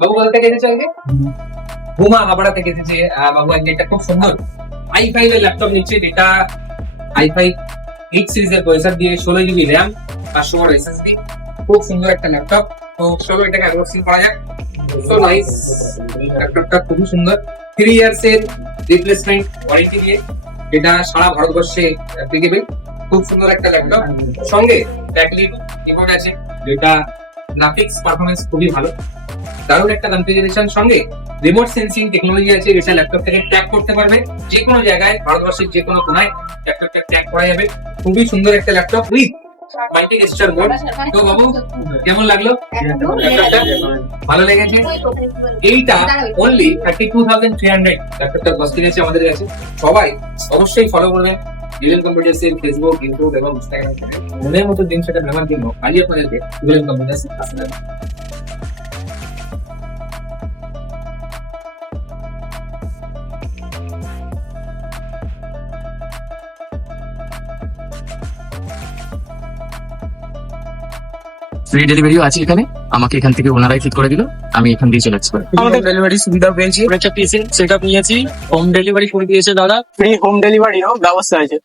বাবু কোথা থেকে এসেছে আজকে? হুমা হাবড়া থেকে এসেছে। বাবু আজকে একটা খুব সুন্দর i5 এর ল্যাপটপ নিচ্ছে, যেটা i5 8 সিরিজের প্রসেসর দিয়ে 16 GB RAM 500 ওয়াট SSD। খুব সুন্দর একটা ল্যাপটপ। তো চলো এটাকে আনবক্সিং করা যাক। সো নাইস, ল্যাপটপটা খুবই সুন্দর। 3 ইয়ার্স এর রিপ্লেসমেন্ট ওয়ারেন্টি দিয়ে, এটা সারা ভারতবর্ষে অ্যাপ্লিকেবল। খুব সুন্দর একটা ল্যাপটপ, সঙ্গে ব্যাকলিট কিবোর্ড আছে, যেটা গ্রাফিক্স পারফরমেন্স খুবই ভালো। দারুণ একটা কনফিগারেশন, সঙ্গে রিমোট সেন্সিং টেকনোলজি আছে, যেটা ল্যাপটপটাকে ট্র্যাক করতে পারবে যে কোনো জায়গায়, ভারতবর্ষের যে কোনো কোনায় ল্যাপটপটা ট্র্যাক করা যাবে। খুবই সুন্দর একটা ল্যাপটপ উইথ মাল্টি গেস্টার মোড। তো বাবু কেমন লাগলো ল্যাপটপটা? ভালো লেগেছে? এইটা অনলি 32,300 ল্যাপটপটা কস্ট গেছে আমাদের কাছে। সবাই অবশ্যই ফলো করবেন ডিলেন কম্পিউটার্স এর ফেসবুক, ইউটিউব এবং ইনস্টাগ্রাম থেকে। মনের মতো জিনিসটা নেওয়ার জন্য আজই আপনাদেরকে ডিলেন কম্পিউটার্স আসতে হবে। ফ্রি ডেলিভারিও আছে এখানে, আমাকে এখান থেকে ওনারাই ঠিক করে দিল, আমি এখান দিয়ে চলে আসতে পারি। আমাদের ডেলিভারি সুবিধা পেয়েছি। একটা পিসি সেটআপ নিয়েছি, হোম ডেলিভারি করে দিয়েছে দাদা। ফ্রি হোম ডেলিভারিও ব্যবস্থা আছে।